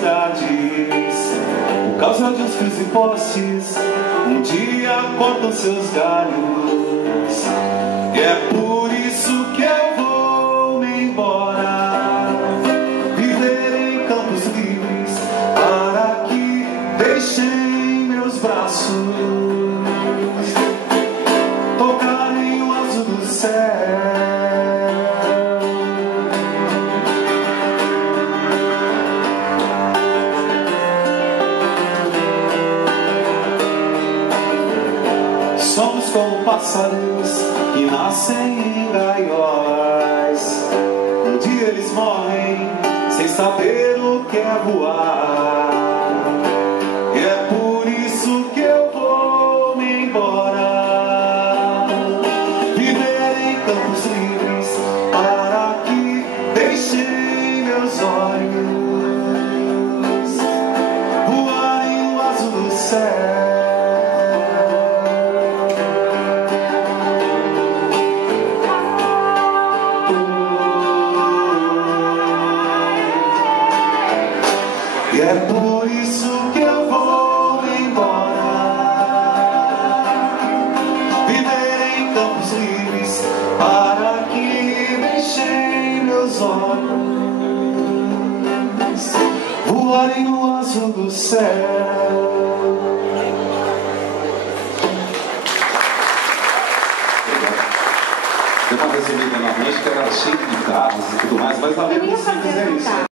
cidades, por causa de uns fios e postes, um dia cortam seus galhos. E é por isso que eu vou me embora, viver em campos livres, para que deixem meus braços tocarem o azul do céu. Somos como pássaros que nascem em gaiolas. Um dia eles morrem sem saber o que é voar. E é por isso que eu vou me embora, viver em campos livres, para que deixem meus olhos voarem no azul do céu. E é por isso que eu vou me embora, viver em campos livres, para que deixem meus olhos voarem no azul do céu. Deu uma resumida na noite que era cheio de guitarras e tudo mais, mas na mesma simples é isso.